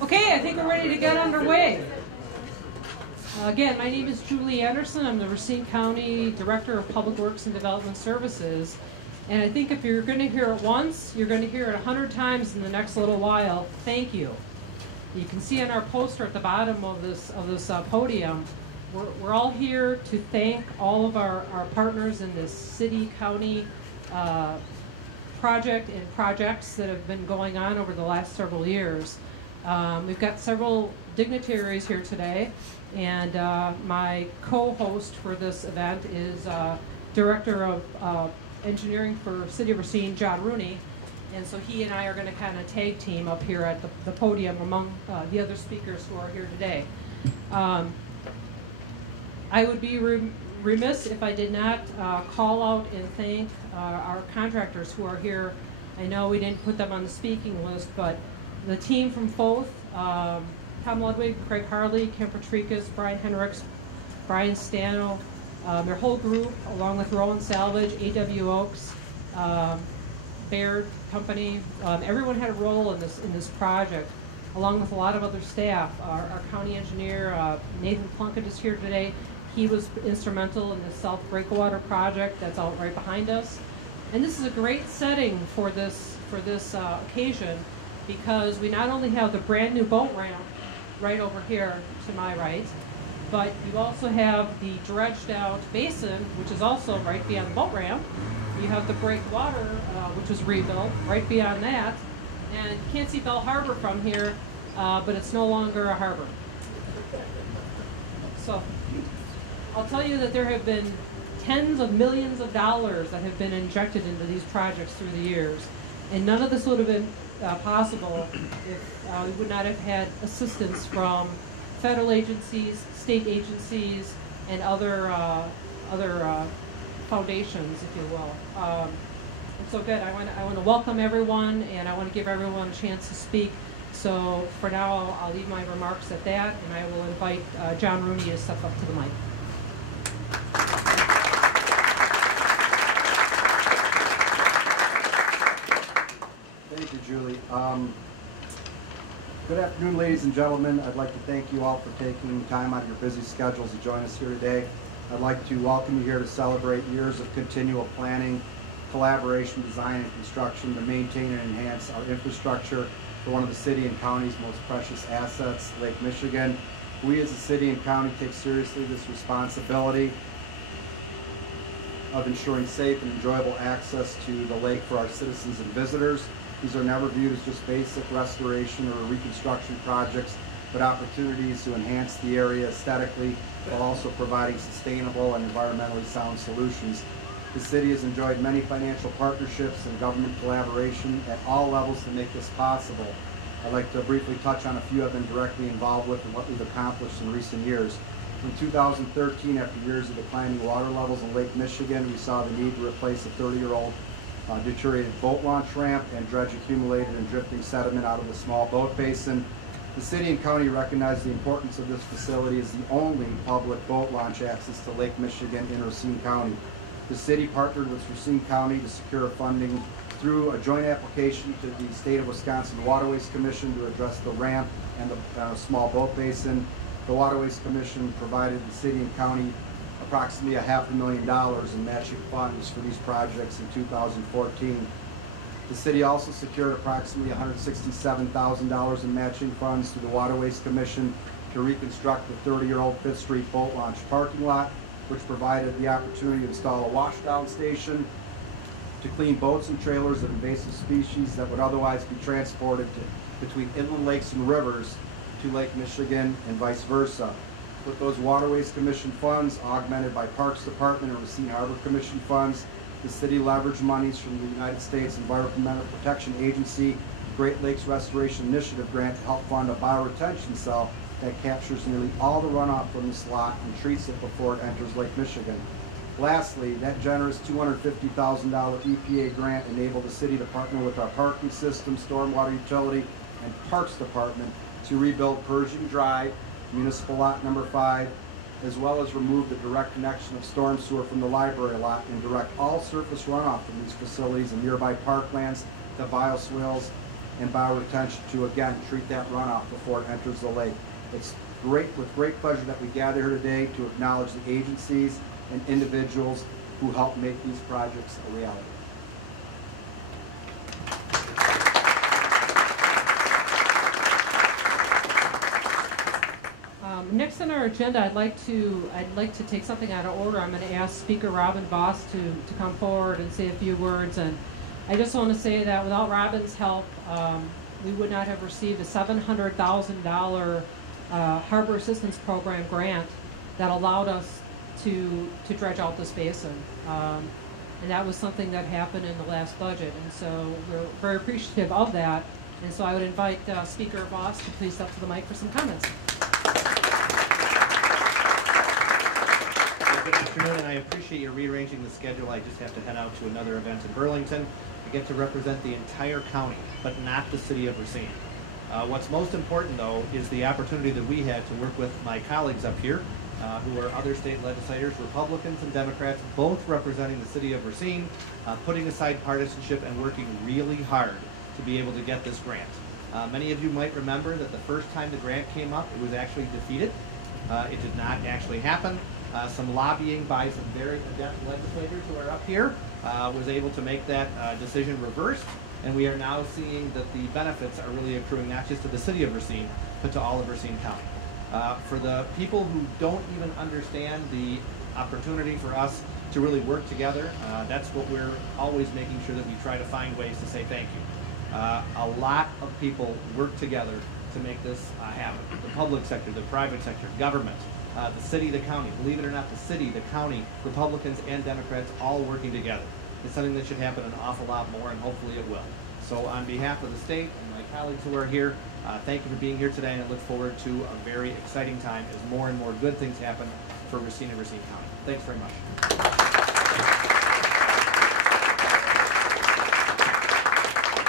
Okay, I think we're ready to get underway. Again, my name is Julie Anderson. I'm the Racine County Director of Public Works and Development Services. And I think if you're going to hear it once, you're going to hear it 100 times in the next little while. Thank you. You can see on our poster at the bottom of this podium, we're all here to thank all of our partners in this city, county project and projects that have been going on over the last several years. We've got several dignitaries here today, and my co-host for this event is Director of Engineering for City of Racine, John Rooney, and so he and I are going to kind of tag team up here at the podium among the other speakers who are here today. I would be remiss if I did not call out and thank our contractors who are here. I know we didn't put them on the speaking list, but the team from Foth, Tom Ludwig, Craig Harley, Kim Patrikas, Brian Henricks, Brian Stano, their whole group, along with Rowan Salvage, A.W. Oaks, Baird Company, everyone had a role in this project, along with a lot of other staff. Our county engineer, Nathan Plunkett, is here today. He was instrumental in the South Breakwater project that's out right behind us. And this is a great setting for this occasion, because we not only have the brand new boat ramp right over here to my right, but you also have the dredged out basin, which is also right beyond the boat ramp. You have the breakwater, which was rebuilt right beyond that. And you can't see Bell Harbor from here, but it's no longer a harbor. So I'll tell you that there have been tens of millions of dollars that have been injected into these projects through the years. And none of this would have been possible if we would not have had assistance from federal agencies, state agencies, and other foundations, if you will. And so good. I want to welcome everyone, and I want to give everyone a chance to speak. So for now, I'll leave my remarks at that, and I will invite John Rooney to step up to the mic. Thank you, Julie. Good afternoon, ladies and gentlemen. I'd like to thank you all for taking time out of your busy schedules to join us here today. I'd like to welcome you here to celebrate years of continual planning, collaboration, design, and construction to maintain and enhance our infrastructure for one of the city and county's most precious assets, Lake Michigan. We as a city and county take seriously this responsibility of ensuring safe and enjoyable access to the lake for our citizens and visitors. These are never viewed as just basic restoration or reconstruction projects, but opportunities to enhance the area aesthetically while also providing sustainable and environmentally sound solutions. The city has enjoyed many financial partnerships and government collaboration at all levels to make this possible. I'd like to briefly touch on a few I've been directly involved with and what we've accomplished in recent years. In 2013, after years of declining water levels in Lake Michigan, we saw the need to replace a 30-year-old deteriorated boat launch ramp and dredge accumulated and drifting sediment out of the small boat basin. The city and county recognize the importance of this facility as the only public boat launch access to Lake Michigan in Racine County. The city partnered with Racine County to secure funding through a joint application to the State of Wisconsin Waterways Commission to address the ramp and the small boat basin. The Waterways Commission provided the city and county approximately $500,000 in matching funds for these projects in 2014. The city also secured approximately $167,000 in matching funds through the Waterways Commission to reconstruct the 30-year-old 5th Street boat launch parking lot, which provided the opportunity to install a washdown station to clean boats and trailers of invasive species that would otherwise be transported between inland lakes and rivers to Lake Michigan and vice versa. With those Waterways Commission funds, augmented by Parks Department and Racine Harbor Commission funds, the city leveraged monies from the United States Environmental Protection Agency Great Lakes Restoration Initiative grant to help fund a bioretention cell that captures nearly all the runoff from this lot and treats it before it enters Lake Michigan. Lastly, that generous $250,000 EPA grant enabled the city to partner with our parking system, stormwater utility, and Parks Department to rebuild Pershing Drive, Municipal Lot Number 5, as well as remove the direct connection of storm sewer from the library lot and direct all surface runoff from these facilities and nearby parklands to bioswales and bioretention to, again, treat that runoff before it enters the lake. It's with great pleasure that we gather here today to acknowledge the agencies and individuals who helped make these projects a reality. Next on our agenda, I'd like to take something out of order. I'm going to ask Speaker Robin Voss to come forward and say a few words. And I just want to say that without Robin's help, we would not have received a $700,000 Harbor Assistance Program grant that allowed us to dredge out this basin. And that was something that happened in the last budget. And so we're very appreciative of that. And so I would invite Speaker Voss to please step to the mic for some comments. Good afternoon, and I appreciate you rearranging the schedule. I just have to head out to another event in Burlington. I get to represent the entire county, but not the city of Racine. What's most important, though, is the opportunity that we had to work with my colleagues up here, who are other state legislators, Republicans and Democrats, both representing the city of Racine, putting aside partisanship and working really hard to be able to get this grant. Many of you might remember that the first time the grant came up, it was actually defeated. It did not actually happen. Some lobbying by some very adept legislators who are up here was able to make that decision reversed, and we are now seeing that the benefits are really accruing not just to the city of Racine, but to all of Racine County. For the people who don't even understand the opportunity for us to really work together, that's what we're always making sure that we try to find ways to say thank you. A lot of people work together to make this happen. The public sector, the private sector, government, the city, the county. Believe it or not, the city, the county, Republicans and Democrats all working together. It's something that should happen an awful lot more, and hopefully it will. So on behalf of the state and my colleagues who are here, thank you for being here today, and I look forward to a very exciting time as more and more good things happen for Racine and Racine County. Thanks very much.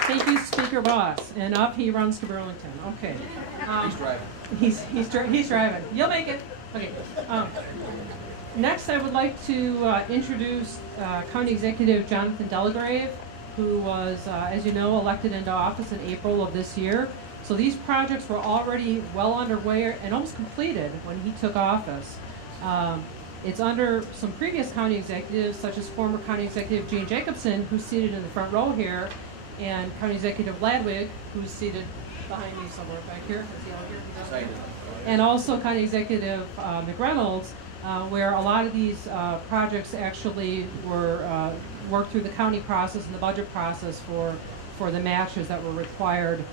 Thank you, Speaker Voss. And up he runs to Burlington. Okay. He's driving. He's driving. You'll make it. Okay. Next, I would like to introduce County Executive Jonathan Delagrave, who was, as you know, elected into office in April of this year. So these projects were already well underway and almost completed when he took office. It's under some previous county executives, such as former County Executive Gene Jacobson, who's seated in the front row here, and County Executive Ladwig, who's seated behind me somewhere back here. Is he out here? And also County Executive McReynolds, where a lot of these projects actually were worked through the county process and the budget process for the matches that were required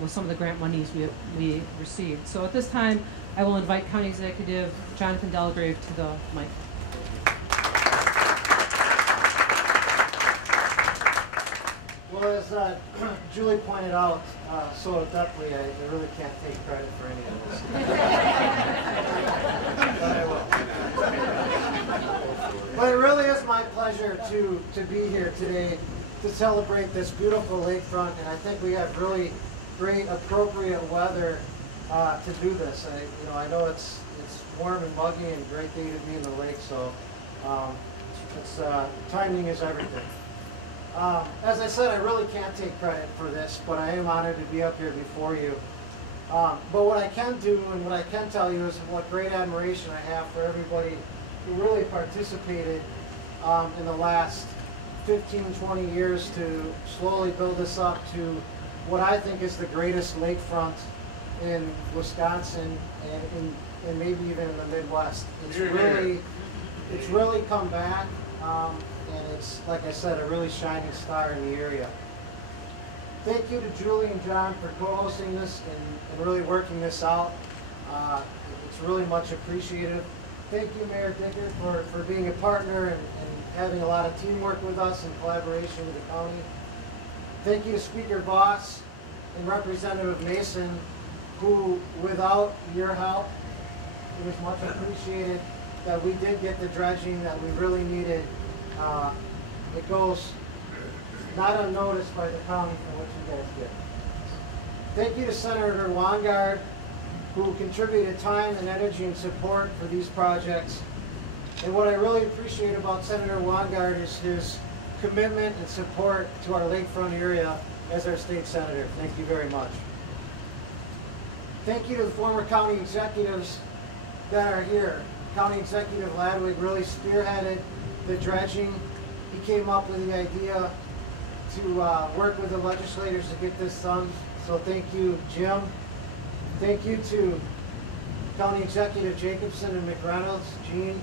with some of the grant monies we received. So at this time, I will invite County Executive Jonathan Delagrave to the mic. Well, as Julie pointed out so adeptly, I really can't take credit for any of this. But I will. But it really is my pleasure to be here today to celebrate this beautiful lakefront, and I think we have really great, appropriate weather to do this. I know it's warm and muggy and a great day to be in the lake, so timing is everything. As I said, I really can't take credit for this, but I am honored to be up here before you. But what I can do and what I can tell you is what great admiration I have for everybody who really participated in the last 15, 20 years to slowly build this up to what I think is the greatest lakefront in Wisconsin and maybe even in the Midwest. It's really come back. And it's, like I said, a really shining star in the area. Thank you to Julie and John for co-hosting this and really working this out. It's really much appreciated. Thank you, Mayor Dicker, for being a partner and having a lot of teamwork with us and collaboration with the county. Thank you to Speaker Voss and Representative Mason, who, without your help, it was much appreciated that we did get the dredging that we really needed. It goes not unnoticed by the county for what you guys did. Thank you to Senator Wangard, who contributed time and energy and support for these projects. And what I really appreciate about Senator Wangard is his commitment and support to our lakefront area as our state senator. Thank you very much. Thank you to the former county executives that are here. County Executive Ladwig really spearheaded the dredging. He came up with the idea to work with the legislators to get this done. So thank you, Jim. Thank you to County Executive Jacobson and McReynolds. Gene,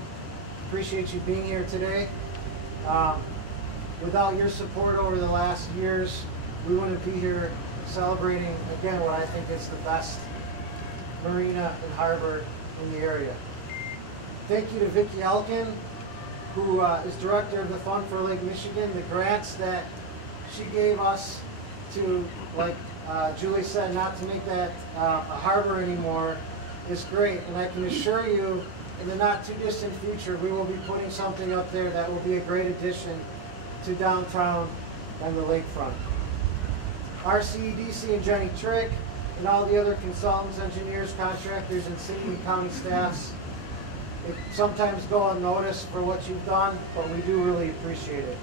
appreciate you being here today. Without your support over the last years, we wouldn't be here celebrating, again, what I think is the best marina and harbor in the area. Thank you to Vicki Elkin, who is director of the Fund for Lake Michigan. The grants that she gave us to, like Julie said, not to make that a harbor anymore is great. And I can assure you, in the not too distant future, we will be putting something up there that will be a great addition to downtown and the lakefront. RCEDC and Jenny Trick and all the other consultants, engineers, contractors, and city and county staffs, it sometimes go unnoticed for what you've done, but we do really appreciate it.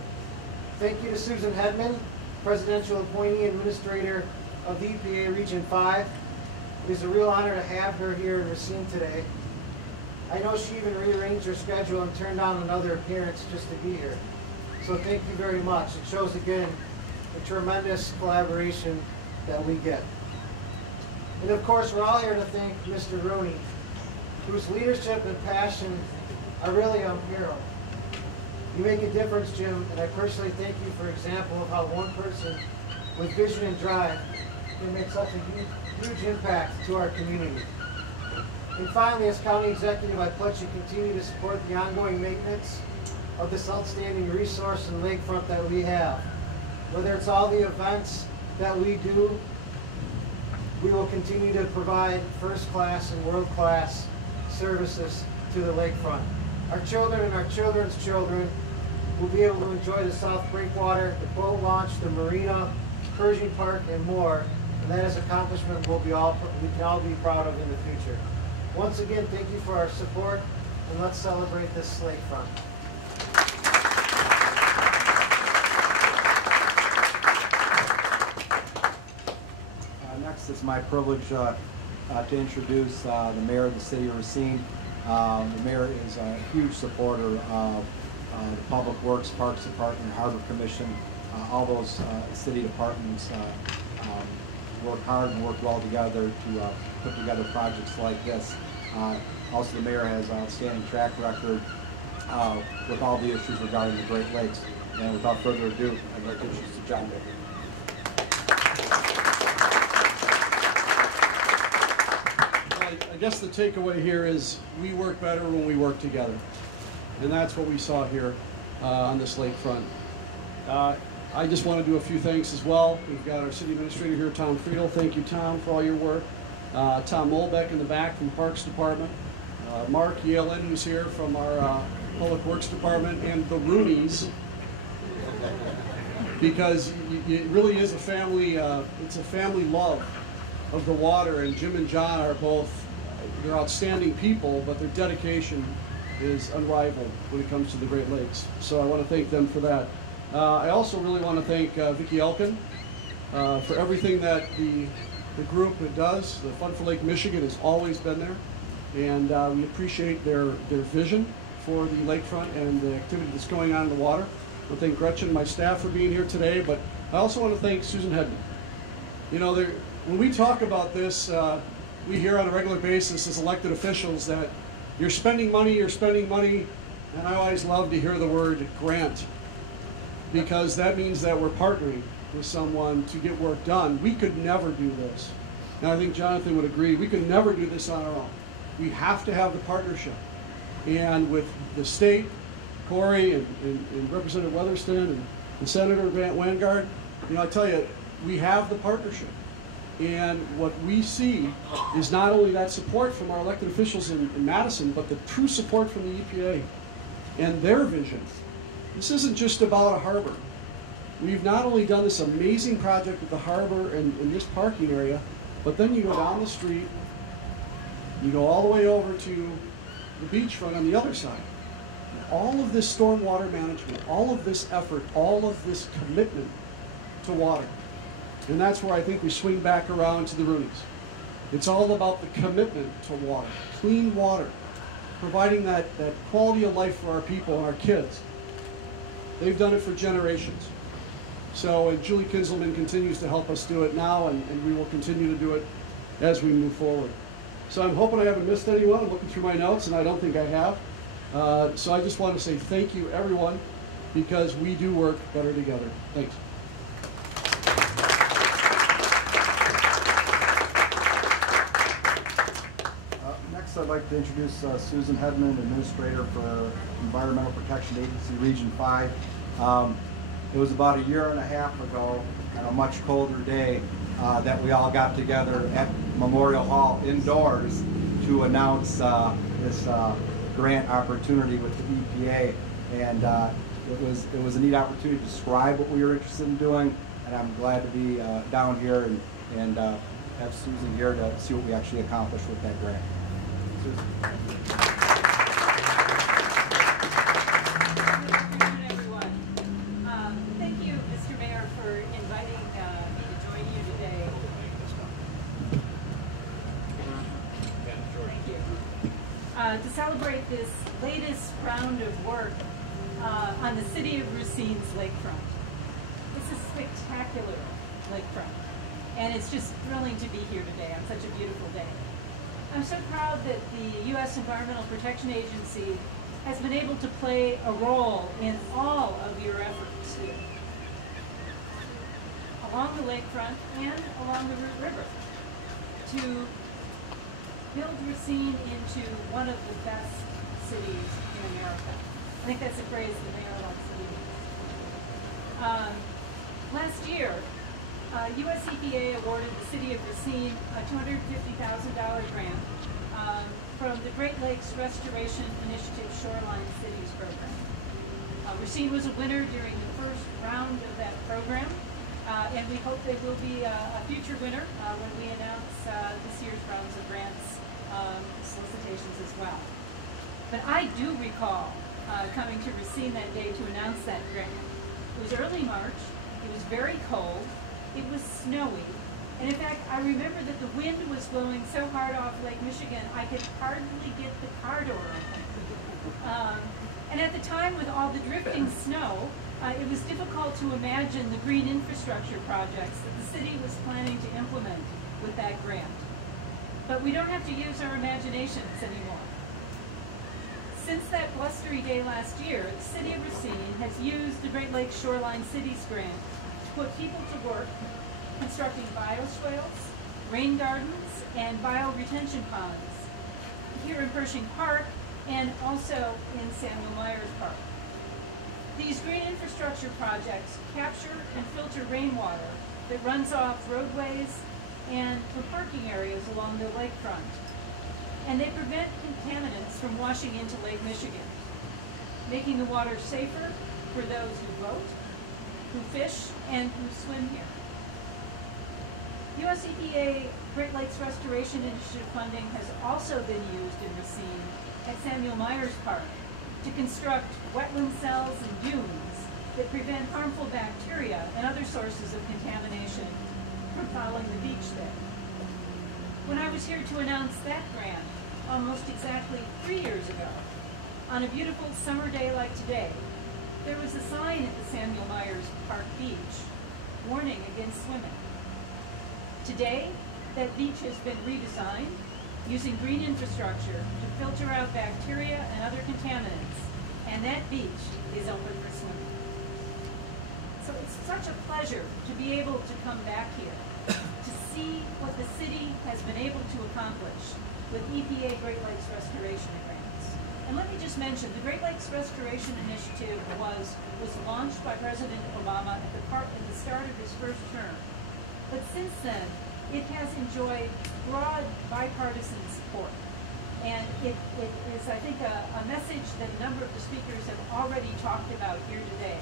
Thank you to Susan Hedman, Presidential Appointee Administrator of the EPA Region 5. It is a real honor to have her here in Racine today. I know she even rearranged her schedule and turned down another appearance just to be here. So thank you very much. It shows again the tremendous collaboration that we get. And of course, we're all here to thank Mr. Rooney, whose leadership and passion are really unparalleled. You make a difference, Jim, and I personally thank you for example of how one person with vision and drive can make such a huge impact to our community. And finally, as county executive, I pledge to continue to support the ongoing maintenance of this outstanding resource and lakefront that we have. Whether it's all the events that we do, we will continue to provide first-class and world-class services to the lakefront. Our children and our children's children will be able to enjoy the South Breakwater, the boat launch, the marina, Pershing Park, and more. And that is an accomplishment we can all be proud of in the future. Once again, thank you for our support, and let's celebrate this lakefront. Next, it's my privilege to introduce the mayor of the city of Racine. The mayor is a huge supporter of the Public Works, Parks Department, Harbor Commission. All those city departments work hard and work well together to put together projects like this. Also, the mayor has an outstanding track record with all the issues regarding the Great Lakes. And without further ado, I'd like to introduce John Baker. I guess the takeaway here is we work better when we work together. And that's what we saw here on this lakefront. I just want to do a few thanks as well. We've got our city administrator here, Tom Friedel. Thank you, Tom, for all your work. Tom Molbeck in the back from the Parks Department. Mark Yellen, who's here from our Public Works Department, and the Rooneys. Because it really is a family, it's a family love of the water, and Jim and John are both, they're outstanding people, but their dedication is unrivaled when it comes to the Great Lakes. So I want to thank them for that. I also really want to thank Vicki Elkin for everything that the group does. The Fund for Lake Michigan has always been there, and we appreciate their vision for the lakefront and the activity that's going on in the water. I want to thank Gretchen and my staff for being here today, but I also want to thank Susan Hedman. You know, when we talk about this, we hear on a regular basis as elected officials that you're spending money, and I always love to hear the word grant, because that means that we're partnering with someone to get work done. We could never do this. And I think Jonathan would agree, we could never do this on our own. We have to have the partnership. And with the state, Corey and Representative Weatherston and Senator Vanguard, you know, I tell you, we have the partnership. And what we see is not only that support from our elected officials in Madison, but the true support from the EPA and their vision. This isn't just about a harbor. We've not only done this amazing project with the harbor and in this parking area, but then you go down the street, you go all the way over to the beachfront on the other side. All of this stormwater management, all of this effort, all of this commitment to water And that's where I think we swing back around to the Roonies. It's all about the commitment to water, clean water, providing that quality of life for our people and our kids. They've done it for generations. So, and Julie Kinzelman continues to help us do it now, and we will continue to do it as we move forward. So I'm hoping I haven't missed anyone. I'm looking through my notes, and I don't think I have. So I just want to say thank you, everyone, because we do work better together. Thanks. Next, I'd like to introduce Susan Hedman, Administrator for Environmental Protection Agency Region 5. It was about a year and a half ago, on a much colder day, that we all got together at Memorial Hall indoors to announce this grant opportunity with the EPA. And it was a neat opportunity to describe what we were interested in doing, and I'm glad to be down here and have Susan here to see what we actually accomplished with that grant. Susan. Good afternoon, everyone. Thank you, Mr. Mayor, for inviting me to join you today. Thank you. To celebrate this latest round of work on the City of Racine's lakefront. It's a spectacular lakefront, and it's just thrilling to be here today on such a beautiful day. I'm so proud that the U.S. Environmental Protection Agency has been able to play a role in all of your efforts here, along the lakefront and along the Root River, to build Racine into one of the best cities in America. I think that's a phrase the mayor likes to use. Last year, U.S. EPA awarded the City of Racine a $250,000 grant from the Great Lakes Restoration Initiative Shoreline Cities Program. Racine was a winner during the first round of that program, and we hope they will be a future winner when we announce this year's rounds of grants solicitations as well. But I do recall coming to Racine that day to announce that grant. It was early March, it was very cold, it was snowy, and in fact, I remember that the wind was blowing so hard off Lake Michigan, I could hardly get the car door open. And at the time, with all the drifting snow, it was difficult to imagine the green infrastructure projects that the city was planning to implement with that grant. But we don't have to use our imaginations anymore. Since that blustery day last year, the City of Racine has used the Great Lakes Shoreline Cities Grant to put people to work constructing bioswales, rain gardens, and bioretention ponds here in Pershing Park and also in Samuel Myers Park. These green infrastructure projects capture and filter rainwater that runs off roadways and from parking areas along the lakefront. And they prevent contaminants from washing into Lake Michigan, making the water safer for those who boat, who fish, and who swim here. U.S. EPA Great Lakes Restoration Initiative funding has also been used in Racine at Samuel Myers Park to construct wetland cells and dunes that prevent harmful bacteria and other sources of contamination from following the beach there. When I was here to announce that grant almost exactly 3 years ago, on a beautiful summer day like today, there was a sign at the Samuel Myers Park beach warning against swimming. Today, that beach has been redesigned using green infrastructure to filter out bacteria and other contaminants, and that beach is open for swimming. So it's such a pleasure to be able to come back here to see what the city has been able to accomplish with EPA Great Lakes Restoration Grants. And let me just mention, the Great Lakes Restoration Initiative was launched by President Obama at the start of his first term. But since then, it has enjoyed broad bipartisan support. And it is, I think, a message that a number of the speakers have already talked about here today.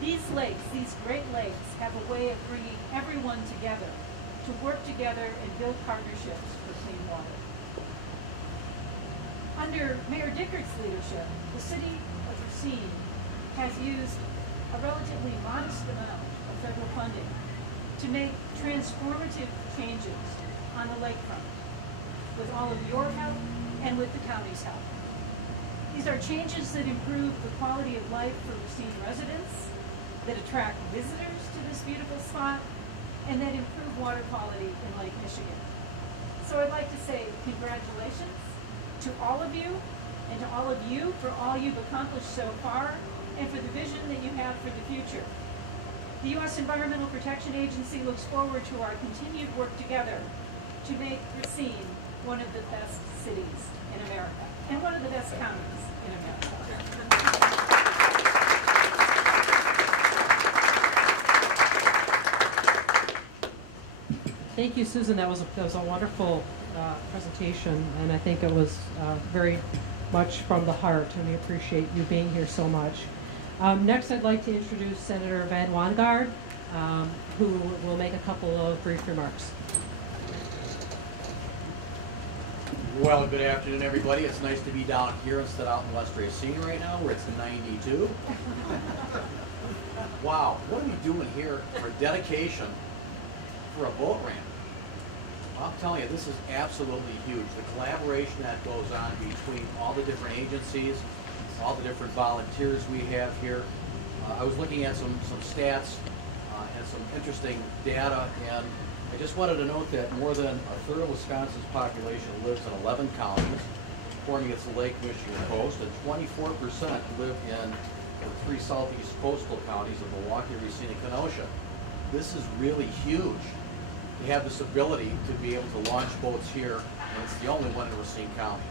These lakes, these Great Lakes, have a way of bringing everyone together to work together and build partnerships for clean water. Under Mayor Dickert's leadership, the City of Racine has used a relatively modest amount of federal funding to make transformative changes on the lakefront with all of your help and with the county's help. These are changes that improve the quality of life for Racine residents, that attract visitors to this beautiful spot, and that improve water quality in Lake Michigan. So I'd like to say congratulations to all of you and to all of you for all you've accomplished so far and for the vision that you have for the future. The U.S. Environmental Protection Agency looks forward to our continued work together to make Racine one of the best cities in America and one of the best counties in America. Thank you, Susan. That was a wonderful presentation, and I think it was very much from the heart, and we appreciate you being here so much. Next, I'd like to introduce Senator Van Wanggaard, who will make a couple of brief remarks. Well, good afternoon, everybody. It's nice to be down here instead of out in West Racine right now, where it's 92. Wow, what are we doing here for dedication for a boat ramp? I'm telling you, this is absolutely huge. The collaboration that goes on between all the different agencies, all the different volunteers we have here. I was looking at some stats and some interesting data, and I just wanted to note that more than a third of Wisconsin's population lives in 11 counties, forming its Lake Michigan coast, and 24% live in the 3 southeast coastal counties of Milwaukee, Racine, and Kenosha. This is really huge. We have this ability to be able to launch boats here, and it's the only one in Racine County.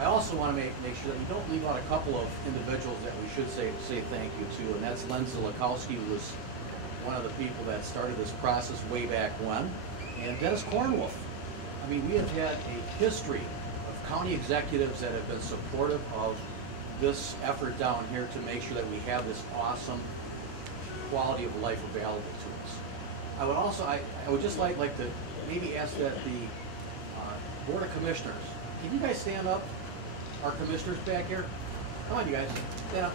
I also want to make sure that we don't leave out a couple of individuals that we should say thank you to, and that's Len Zilakowski, who was one of the people that started this process way back when, and Dennis Cornwolf. I mean, we have had a history of county executives that have been supportive of this effort down here to make sure that we have this awesome quality of life available to us. I would also, I would just like to maybe ask that the Board of Commissioners, can you guys stand up? Our commissioners back here? Come on, you guys, stand up.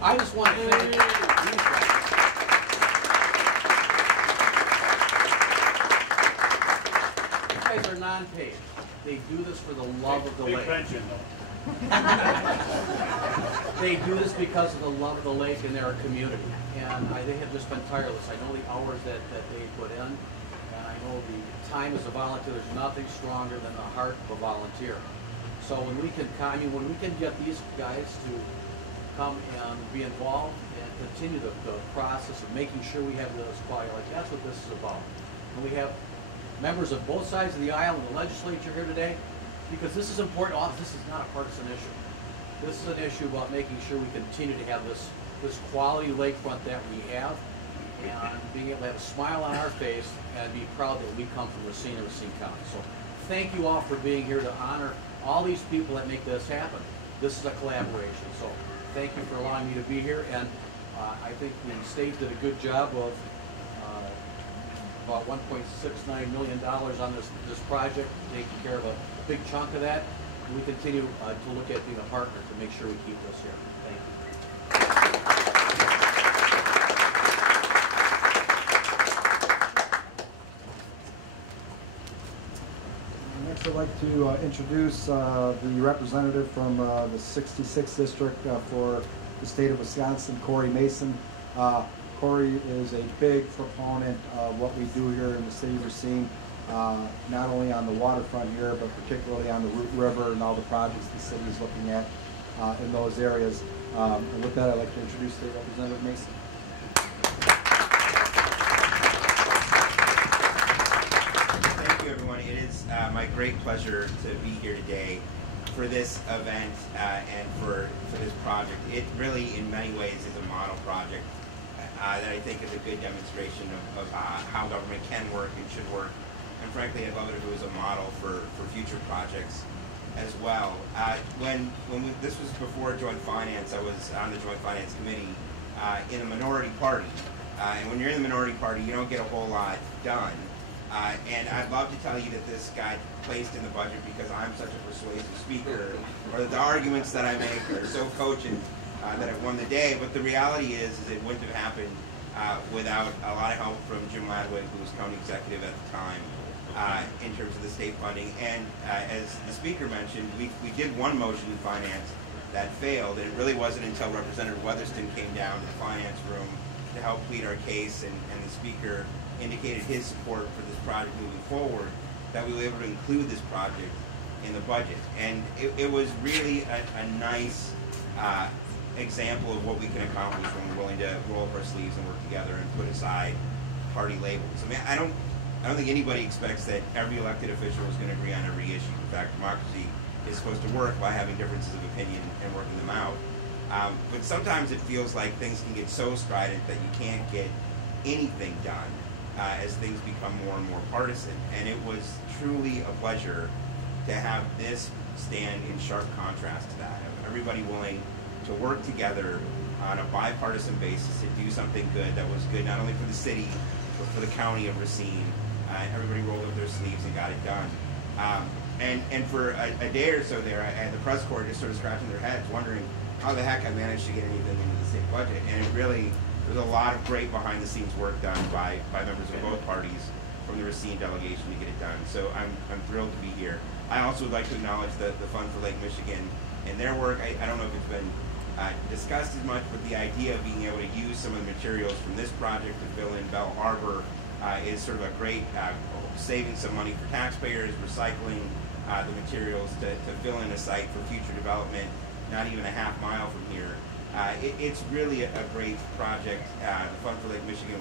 I just want to thank these guys. These guys are non-paid. They do this for the love of the lake. Pension, though. They do this because of the love of the lake and their community, and they have just been tireless. I know the hours that they put in, and I know the time as a volunteer. There's nothing stronger than the heart of a volunteer. So when we can, when we can get these guys to come and be involved and continue the process of making sure we have this quality, like that's what this is about. And we have members of both sides of the aisle in the legislature here today, because this is important. This is not a partisan issue. This is an issue about making sure we continue to have this quality lakefront that we have, and being able to have a smile on our face and be proud that we come from Racine and Racine County. So thank you all for being here to honor all these people that make this happen. This is a collaboration. So thank you for allowing me to be here, and I think the state did a good job of about $1.69 million on this project, taking care of a big chunk of that. And we continue to look at being a partner to make sure we keep this here. Thank you. Next, I'd like to introduce the representative from the 66th District for the state of Wisconsin, Corey Mason. Corey is a big proponent of what we do here in the city of Racine, not only on the waterfront here, but particularly on the Root River and all the projects the city is looking at in those areas. And with that, I'd like to introduce State Representative Mason. Thank you, everyone. It is my great pleasure to be here today for this event and for this project. It really, in many ways, is a model project that I think is a good demonstration of how government can work and should work. And frankly, I'd love it if it was a model for future projects as well. This was before Joint Finance. I was on the Joint Finance Committee in a minority party. And when you're in the minority party, you don't get a whole lot done. And I'd love to tell you that this got placed in the budget because I'm such a persuasive speaker, or that the arguments that I make are so cogent that I won the day. But the reality is it wouldn't have happened without a lot of help from Jim Ladwig, who was county executive at the time, in terms of the state funding. And as the speaker mentioned, we did one motion to finance that failed, and it really wasn't until Representative Weatherston came down to the finance room to help plead our case, and the speaker indicated his support for this project moving forward, that we were able to include this project in the budget. And it was really a nice example of what we can accomplish when we're willing to roll up our sleeves and work together and put aside party labels. I mean, I don't think anybody expects that every elected official is going to agree on every issue. In fact, democracy is supposed to work by having differences of opinion and working them out. But sometimes it feels like things can get so strident that you can't get anything done as things become more and more partisan. And it was truly a pleasure to have this stand in sharp contrast to that. Everybody willing to work together on a bipartisan basis to do something good that was good not only for the city, but for the county of Racine. Everybody rolled up their sleeves and got it done. And for a day or so there, I had the press corps just sort of scratching their heads, wondering how the heck I managed to get anything into the state budget. And it really, there's a lot of great behind-the-scenes work done by members of both parties from the Racine delegation to get it done. So I'm thrilled to be here. I also would like to acknowledge the Fund for Lake Michigan and their work. I don't know if it's been discussed as much, but the idea of being able to use some of the materials from this project to fill in Bell Harbor is sort of a great saving some money for taxpayers, recycling the materials to fill in a site for future development, not even a half mile from here. It's really a great project. The Fund for Lake Michigan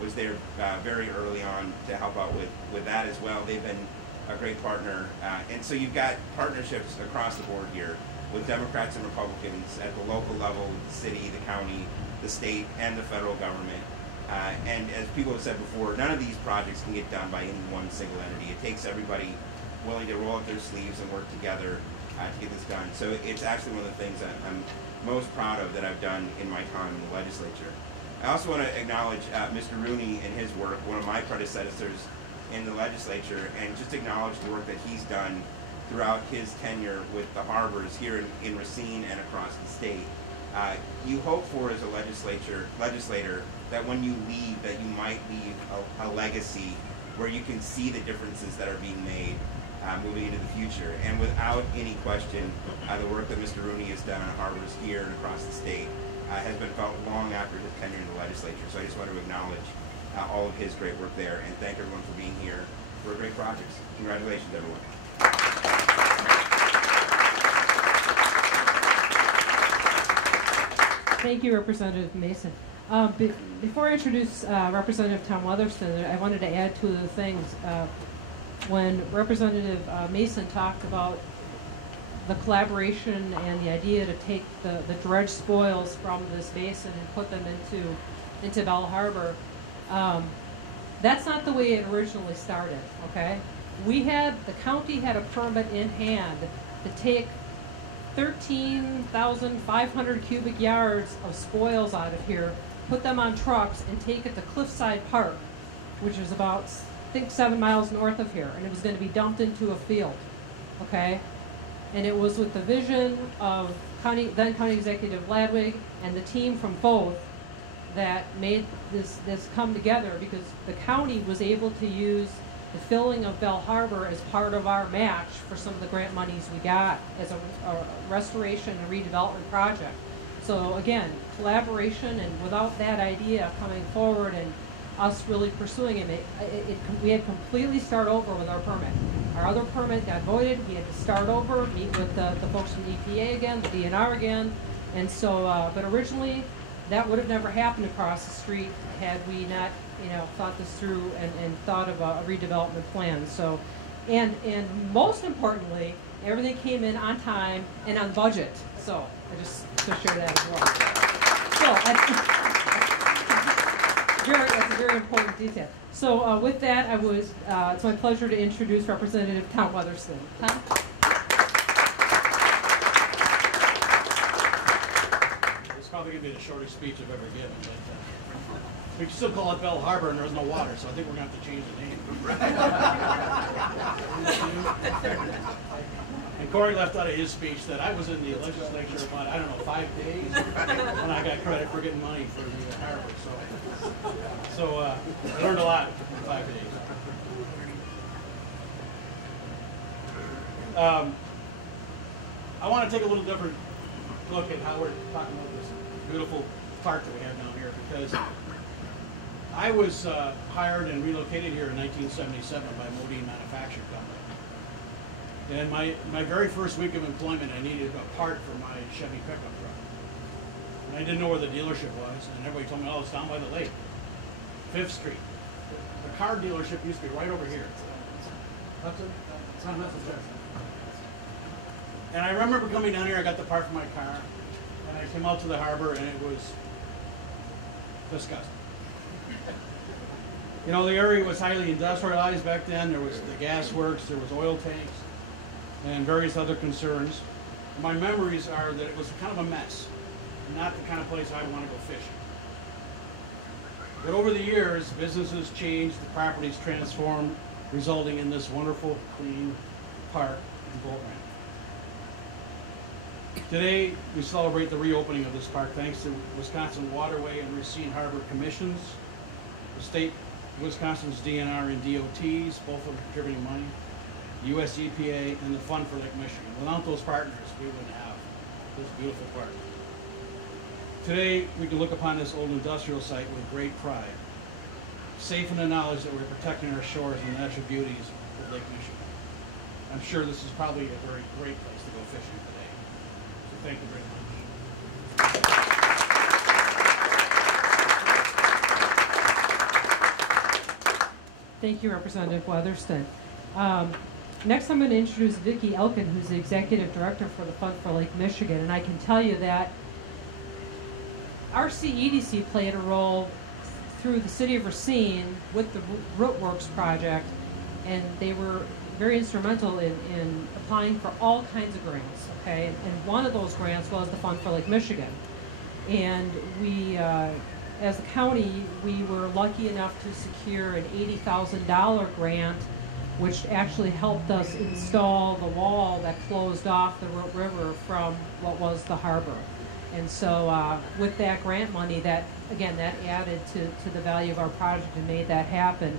was there very early on to help out with that as well. They've been a great partner. And so you've got partnerships across the board here with Democrats and Republicans at the local level, the city, the county, the state, and the federal government. And as people have said before, none of these projects can get done by any one single entity. It takes everybody willing to roll up their sleeves and work together to get this done. So it's actually one of the things that I'm most proud of that I've done in my time in the legislature. I also want to acknowledge Mr. Rooney and his work, one of my predecessors in the legislature, and just acknowledge the work that he's done throughout his tenure with the harbors here in Racine and across the state. You hope for as a legislator that when you leave, that you might leave a legacy where you can see the differences that are being made moving into the future. And without any question, the work that Mr. Rooney has done on harbors here and across the state has been felt long after his tenure in the legislature. So I just want to acknowledge all of his great work there and thank everyone for being here for great projects. Congratulations, everyone. Thank you, Representative Mason. Before I introduce Representative Tom Weatherston, I wanted to add two of the things. When Representative Mason talked about the collaboration and the idea to take the dredge spoils from this basin and put them into Bell Harbor, that's not the way it originally started, okay? The county had a permit in hand to take 13,500 cubic yards of spoils out of here, put them on trucks, and take it to Cliffside Park, which is about, I think, 7 miles north of here, and it was going to be dumped into a field, okay? And it was with the vision of then County Executive Ladwig and the team from both that made this come together, because the county was able to use the filling of Bell Harbor as part of our match for some of the grant monies we got as a restoration and redevelopment project. So again, collaboration, and without that idea coming forward and us really pursuing it, we had to completely start over with our permit. Our other permit got voided, we had to start over, meet with the folks from the EPA again, the DNR again, and so, but originally, that would have never happened across the street had we not, thought this through and thought of a redevelopment plan. So, and most importantly, everything came in on time and on budget. So I just to share that as well. So that's a very important detail. So with that, it's my pleasure to introduce Representative Tom Weatherston. Tom? Probably going to be the shortest speech I've ever given, but we can still call it Bell Harbor and there's no water, so I think we're going to have to change the name. And Corey left out of his speech that I was in the legislature about, I don't know, 5 days when I got credit for getting money for the harbor. So I learned a lot in 5 days. I want to take a little different look at how we're talking about this beautiful park that we have down here, because I was hired and relocated here in 1977 by Modine Manufacturing Company. And my very first week of employment, I needed a part for my Chevy pickup truck. And I didn't know where the dealership was, and everybody told me, oh, it's down by the lake, 5th Street. The car dealership used to be right over here. It's on Massachusetts. And I remember coming down here, I got the part for my car, and I came out to the harbor, and it was disgusting. You know, the area was highly industrialized back then. There was the gas works, there was oil tanks, and various other concerns. My memories are that it was kind of a mess, not the kind of place I want to go fishing. But over the years, businesses changed, the properties transformed, resulting in this wonderful, clean park and boat ramp. Today, we celebrate the reopening of this park thanks to Wisconsin Waterway and Racine Harbor Commissions, the state, Wisconsin's DNR and DOTs, both of them contributing money, US EPA, and the Fund for Lake Michigan. Without those partners, we wouldn't have this beautiful park. Today, we can look upon this old industrial site with great pride, safe in the knowledge that we're protecting our shores and the natural beauties of Lake Michigan. I'm sure this is probably a very great place to go fishing today. So thank you very much. Thank you, Representative Weatherston. Next, I'm going to introduce Vicki Elkin, who's the Executive Director for the Fund for Lake Michigan. And I can tell you that RCEDC played a role through the City of Racine with the Rootworks project, and they were very instrumental in applying for all kinds of grants, okay? And one of those grants was the Fund for Lake Michigan. And we, as a county, we were lucky enough to secure an $80,000 grant, which actually helped us install the wall that closed off the Root River from what was the harbor. And so with that grant money, that, again, that added to the value of our project and made that happen.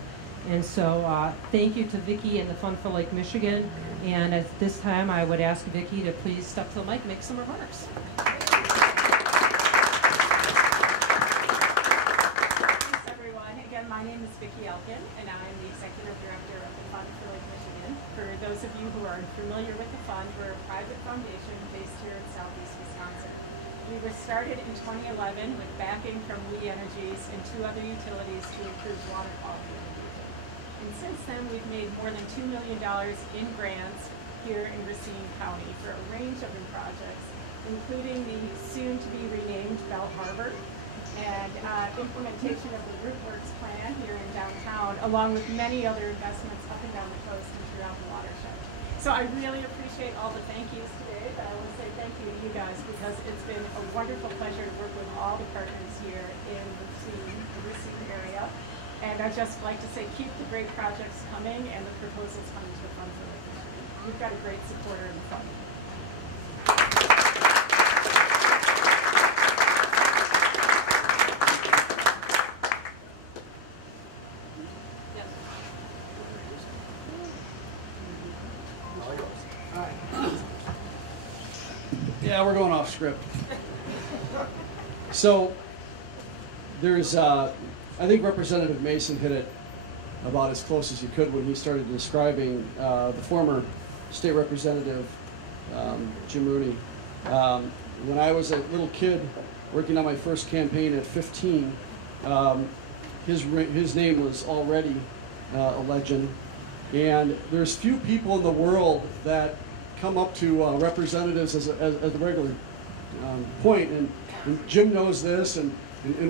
And so thank you to Vicki and the Fund for Lake Michigan. And at this time, I would ask Vicki to please step to the mic and make some remarks. Thanks, everyone. Again, my name is Vicki Elkin, and I'm the Executive Director of the Fund for Lake Michigan. For those of you who are familiar with the fund, we're a private foundation based here in southeast Wisconsin. We were started in 2011 with backing from We Energies and 2 other utilities to improve water quality in the region. And since then, we've made more than $2 million in grants here in Racine County for a range of projects, including the soon-to-be-renamed Bell Harbor and implementation of the Rootworks plan here in downtown, along with many other investments up and down the coast and throughout the watershed. So I really appreciate all the thank yous today, but I want to say thank you to you guys because it's been a wonderful pleasure to work with all the partners here in the Racine area. And I'd just like to say keep the great projects coming and the proposals coming to the Fund for Lake Michigan. We've got a great supporter in the fund. Yeah, we're going off script. So there's, I think Representative Mason hit it about as close as he could when he started describing the former state representative, Jim Rooney. When I was a little kid working on my first campaign at 15, his name was already a legend. And there's few people in the world that come up to representatives as a regular point, and Jim knows this, and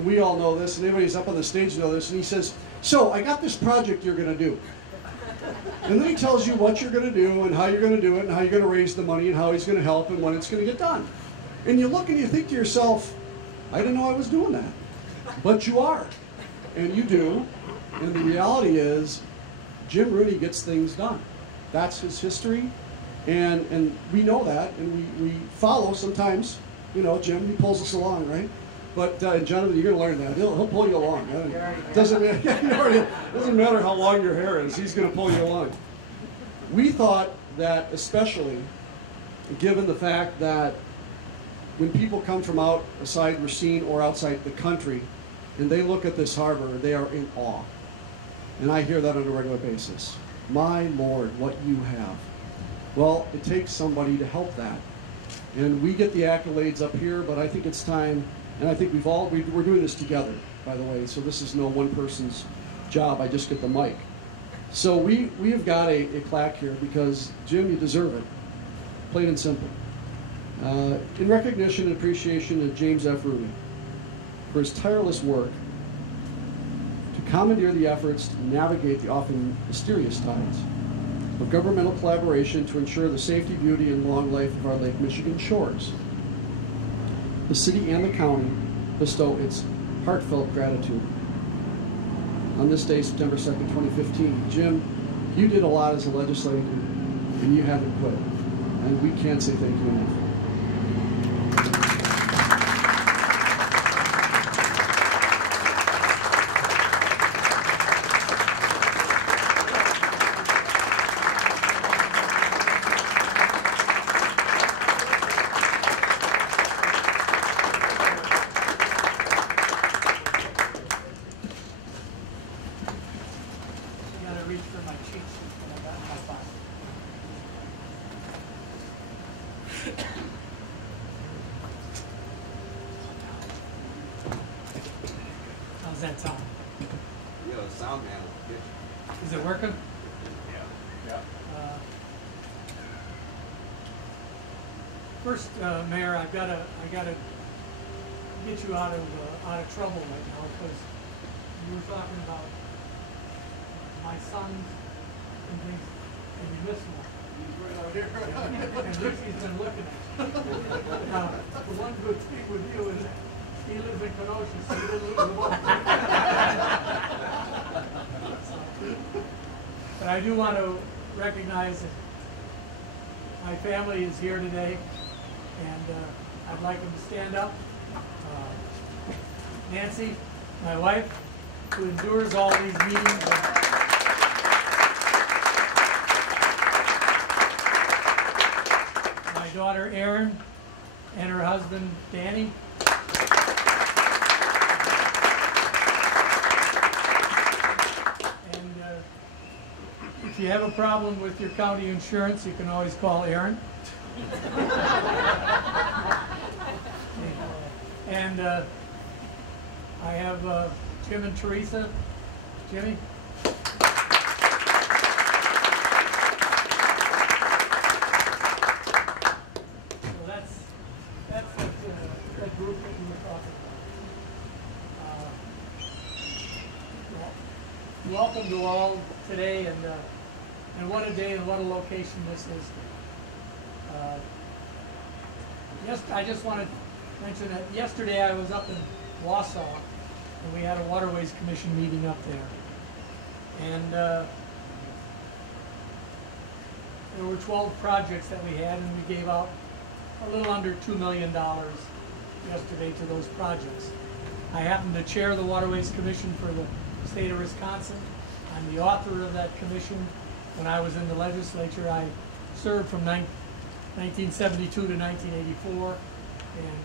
we all know this, and anybody who's up on the stage knows this, and he says, so I got this project you're going to do. And then he tells you what you're going to do, and how you're going to do it, and how you're going to raise the money, and how he's going to help, and when it's going to get done. And you look and you think to yourself, I didn't know I was doing that. But you are, and you do, and the reality is, Jim Rooney gets things done. That's his history. And we know that, and we follow sometimes. You know, Jim, he pulls us along, right? But Jonathan, you're going to learn that. He'll pull you along. Doesn't matter how long your hair is. He's going to pull you along. We thought that, especially given the fact that when people come from outside Racine or outside the country, and they look at this harbor, they are in awe. And I hear that on a regular basis. My Lord, what you have. Well, it takes somebody to help that. And we get the accolades up here, but I think it's time, and I think we're doing this together, by the way, so this is no one person's job. I just get the mic. So we have got a plaque here because, Jim, you deserve it, plain and simple. In recognition and appreciation of James F. Rooney for his tireless work to commandeer the efforts to navigate the often mysterious tides of governmental collaboration to ensure the safety, beauty, and long life of our Lake Michigan shores. The city and the county bestow its heartfelt gratitude. On this day, September 2nd, 2015, Jim, you did a lot as a legislator, and you haven't quit. And we can't say thank you enough. How's that sound? Yeah, the sound man. Is it working? Yeah. First, Mayor, I gotta get you out of trouble right now because you were talking about my sons and things, and you missed one. He's right out here. And Richie's been looking at you. Now, the one good thing with you is he lives in Kenosha, so he didn't lose the ball. But I do want to recognize that my family is here today, and I'd like them to stand up. Nancy, my wife, who endures all these meetings. My daughter Erin and her husband Danny. And if you have a problem with your county insurance, you can always call Erin. And I have Jim and Teresa. Jimmy? That group that we were talking about. Welcome to all today, and what a day and what a location this is. I just want to mention that yesterday I was up in Wausau, and we had a Waterways Commission meeting up there. And there were 12 projects that we had, and we gave out a little under $2 million yesterday to those projects. I happen to chair the Waterways Commission for the state of Wisconsin. I'm the author of that commission. When I was in the legislature, I served from 1972 to 1984, and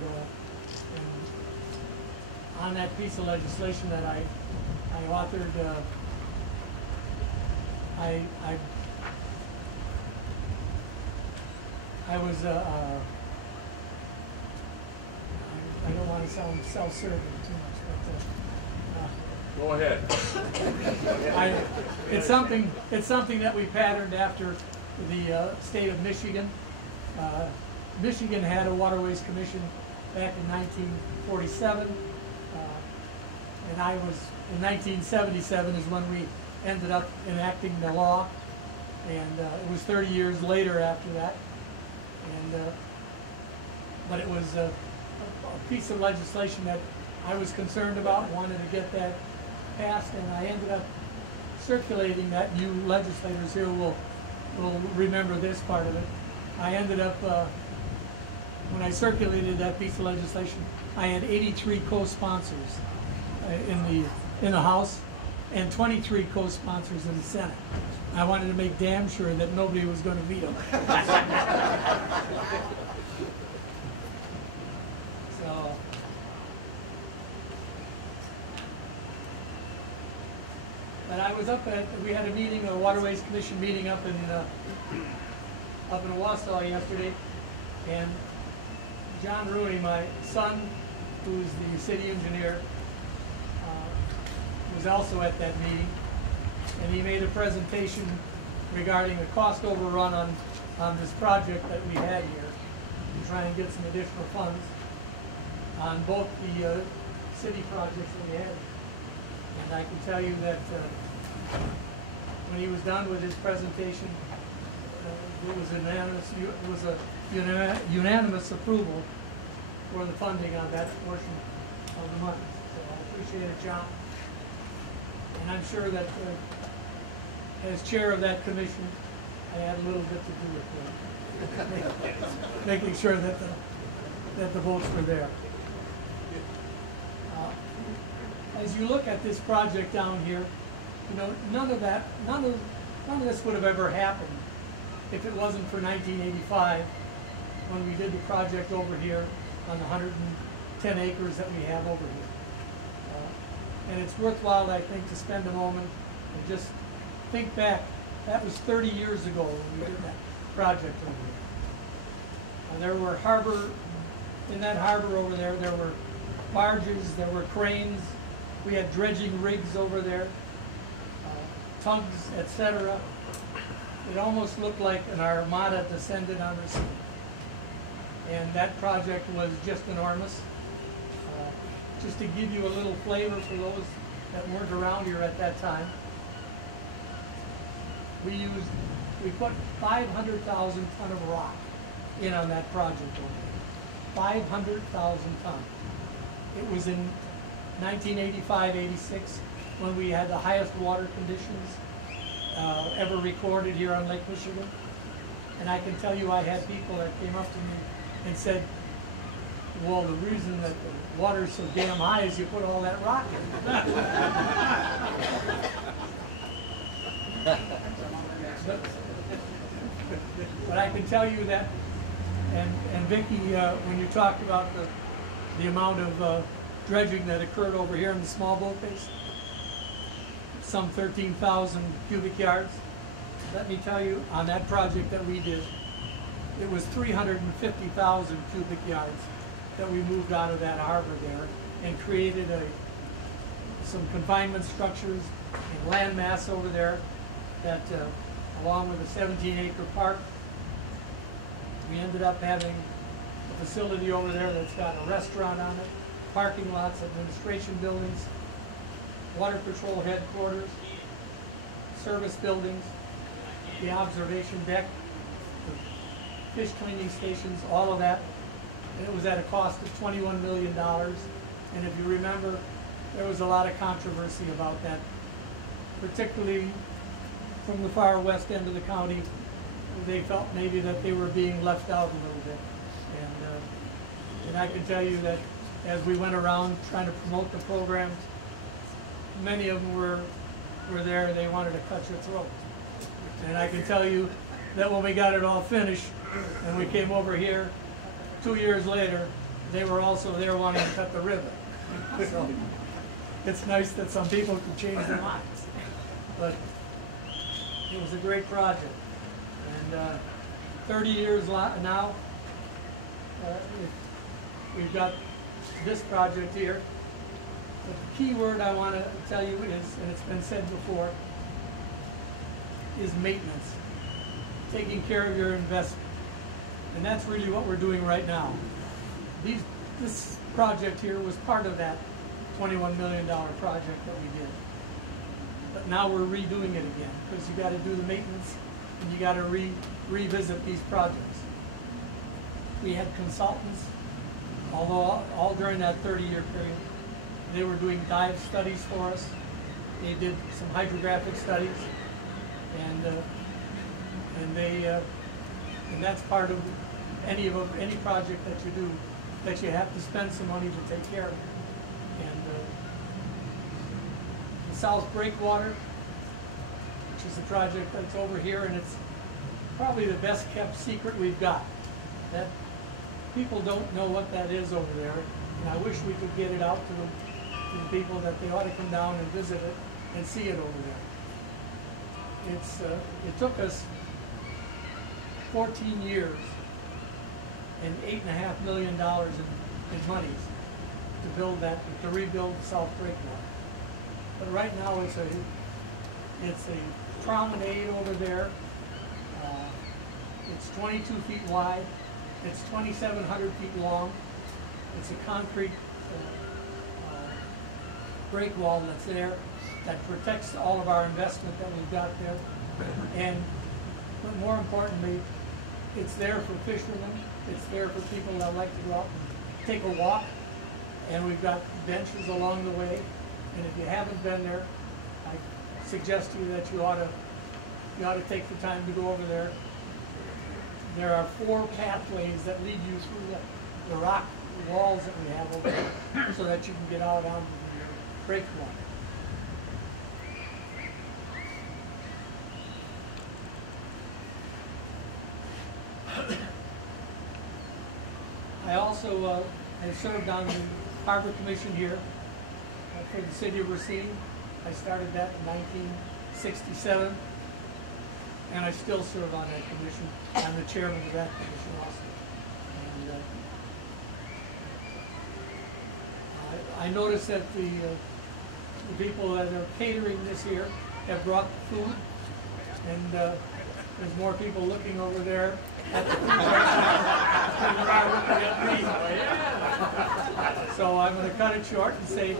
on that piece of legislation that I authored, I was I don't want to sound self-serving too much, but Go ahead. it's something that we patterned after the state of Michigan. Michigan had a Waterways Commission back in 1947, and I was in 1977 is when we ended up enacting the law, and it was 30 years later after that. And but it was a piece of legislation that I was concerned about, wanted to get that passed, and I ended up circulating that. You legislators here will remember this part of it. I ended up, when I circulated that piece of legislation, I had 83 co-sponsors in the House and 23 co-sponsors in the Senate. I wanted to make damn sure that nobody was going to veto it. So, but I was we had a meeting, a Waterways Commission meeting up in Wausau yesterday, and John Rooney, my son, who's the city engineer, was also at that meeting, and he made a presentation regarding the cost overrun on this project that we had here, to try and get some additional funds on both the city projects that we had. And I can tell you that when he was done with his presentation, it was a unanimous approval for the funding on that portion of the money. So I appreciate it, John. And I'm sure that as chair of that commission, I had a little bit to do with making sure that the votes were there. As you look at this project down here, you know, none of this would have ever happened if it wasn't for 1985, when we did the project over here on the 110 acres that we have over here. And it's worthwhile, I think, to spend a moment and just think back. That was 30 years ago when we did that project over here. And there were in that harbor over there, there were barges, there were cranes, we had dredging rigs over there, tugs, etc. It almost looked like an armada descended on Racine. And that project was just enormous. Just to give you a little flavor for those that weren't around here at that time, we put 500,000 ton of rock in on that project over there. 500,000 ton. It was in 1985-86 when we had the highest water conditions ever recorded here on Lake Michigan. And I can tell you, I had people that came up to me and said, well, the reason that the water's so damn high is you put all that rock in. But I can tell you that, and Vicki, when you talked about the amount of dredging that occurred over here in the small boat base, some 13,000 cubic yards. Let me tell you, on that project that we did, it was 350,000 cubic yards that we moved out of that harbor there and created some confinement structures and land mass over there that, along with a 17-acre park, we ended up having a facility over there that's got a restaurant on it, parking lots, administration buildings, water patrol headquarters, service buildings, the observation deck, the fish cleaning stations, all of that. And it was at a cost of $21 million. And if you remember, there was a lot of controversy about that, particularly from the far west end of the county. They felt maybe that they were being left out a little bit. And I can tell you that as we went around trying to promote the programs, many of them were there, they wanted to cut your throat. And I can tell you that when we got it all finished and we came over here 2 years later, they were also there wanting to cut the ribbon. So it's nice that some people can change their minds. But it was a great project. And 30 years now, we've got this project here. But the key word I want to tell you is, and it's been said before, is maintenance. Taking care of your investment. And that's really what we're doing right now. This project here was part of that $21 million project that we did. But now we're redoing it again, because you got to do the maintenance and you got to revisit these projects. We had consultants, although all during that 30-year period, they were doing dive studies for us. They did some hydrographic studies, and they And that's part of any project that you do, that you have to spend some money to take care of it. And the South Breakwater, which is a project that's over here, and it's probably the best kept secret we've got. That people don't know what that is over there, and I wish we could get it out to the people that they ought to come down and visit it and see it over there. It took us 14 years and $8.5 million in monies to build that, to rebuild the South Breakwater. But right now it's a promenade over there. It's 22 feet wide. It's 2,700 feet long. It's a concrete break wall that's there that protects all of our investment that we've got there. And but more importantly, it's there for fishermen. It's there for people that like to go out and take a walk. And we've got benches along the way. And if you haven't been there, I suggest to you that you ought to take the time to go over there. There are 4 pathways that lead you through the rock walls that we have over there, so that you can get out onto the breakwater. I also have served on the Harbor Commission here for the city of Racine. I started that in 1967, and I still serve on that commission. I'm the chairman of that commission also. And I noticed that the people that are catering this year have brought the food, and there's more people looking over there at the food than there are looking at me. So I'm going to cut it short and say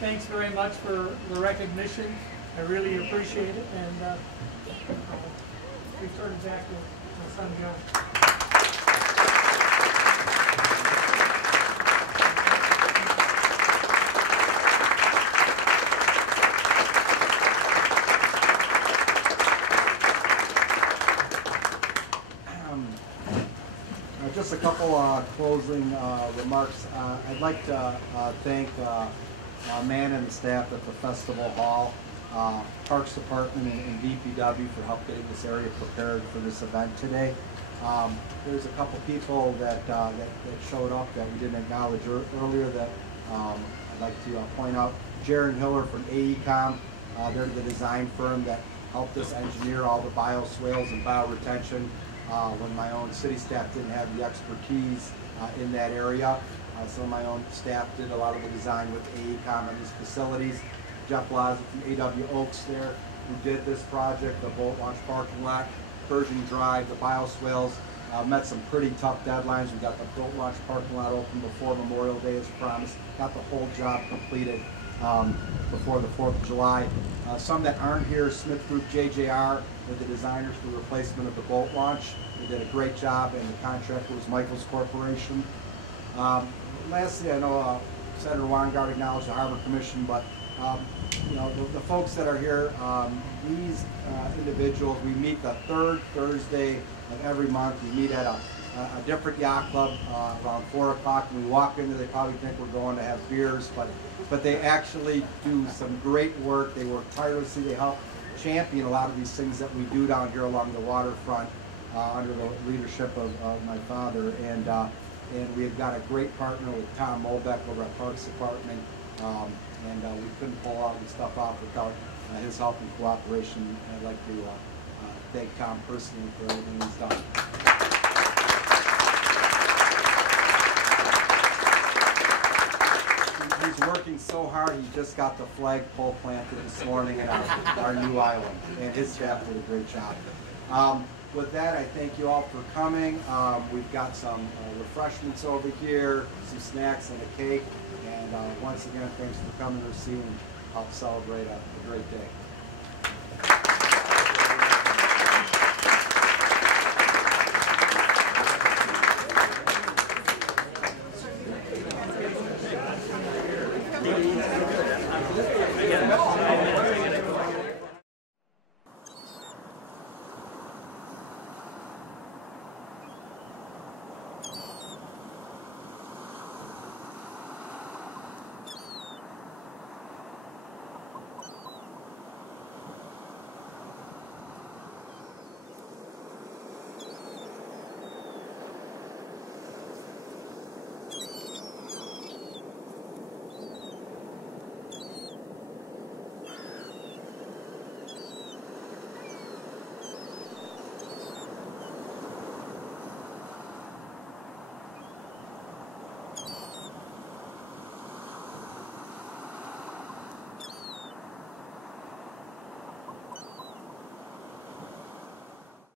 thanks very much for the recognition. I really appreciate it, and return it back to my son John. Just a couple closing remarks. I'd like to thank Man and the staff at the Festival Hall, Parks Department and DPW for help getting this area prepared for this event today. There's a couple people that showed up that we didn't acknowledge earlier that I'd like to point out. Jaron Hiller from AECom, they're the design firm that helped us engineer all the bioswales and bioretention when my own city staff didn't have the expertise in that area. Some of my own staff did a lot of the design with AECom on these facilities. Jeff Blazek from AW Oaks there, who did this project, the boat launch parking lot, Pershing Drive, the bioswales, met some pretty tough deadlines. We got the boat launch parking lot open before Memorial Day as promised, got the whole job completed before the 4th of July. Some that aren't here, Smith Group JJR, were the designers for the replacement of the boat launch. They did a great job, and the contractor was Michaels Corporation. Lastly, I know Senator Weingart acknowledged the Harbor Commission, but you know, the folks that are here, these individuals, we meet the 3rd Thursday of every month. We meet at a different yacht club around 4 o'clock. When we walk in there, they probably think we're going to have beers, but they actually do some great work. They work tirelessly. They help champion a lot of these things that we do down here along the waterfront under the leadership of my father. And we've got a great partner with Tom Molbeck over at Parks Department. And we couldn't pull all this stuff off without his help and cooperation. I'd like to thank Tom personally for everything he's done. He's working so hard, he just got the flagpole planted this morning at our new island, and his staff did a great job. With that, I thank you all for coming. We've got some refreshments over here, some snacks and a cake. And once again, thanks for coming to Racine and help celebrate a great day.